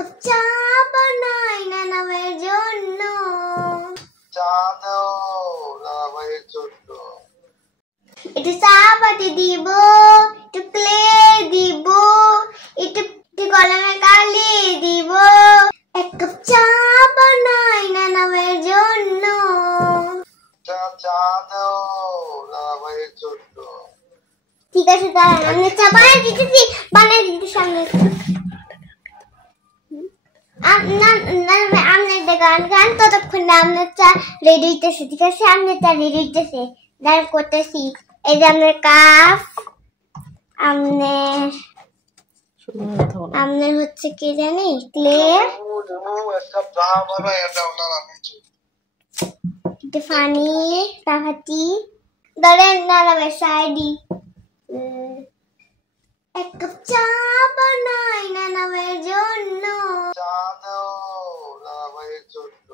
Cup চা বানাই নানা ভাইয়ের জন্য। চা দাও নানা ভাইয়ের জন্য। একটু চা পাতি দিব, একটু ক্লে দিব, একটু কলমে কালি দিব। এক কাপ চা বানাই নানা ভাইয়ের জন্য। চা দাও নানা ভাইয়ের জন্য। ঠিক আছে দাঁড়ান, আমি চা বানিয়ে দিতেছি, বানিয়ে দিতে সামনে। আপনার গান গান ততক্ষণ আপনার চা রেডি হইতেছে। ঠিক আছে, আপনার চা রেডি হইতেছে, দাঁড়ান করতেছি। এই যে আপনার কাপ, আপনার হচ্ছে কি জানি ক্লে, পানি, চাপাতি, ধরেন নানা সাইডি। এক কাপ চা বানাই নানা ভাইয়ের জন্য। চা দাও নানা ভাইয়ের জন্য।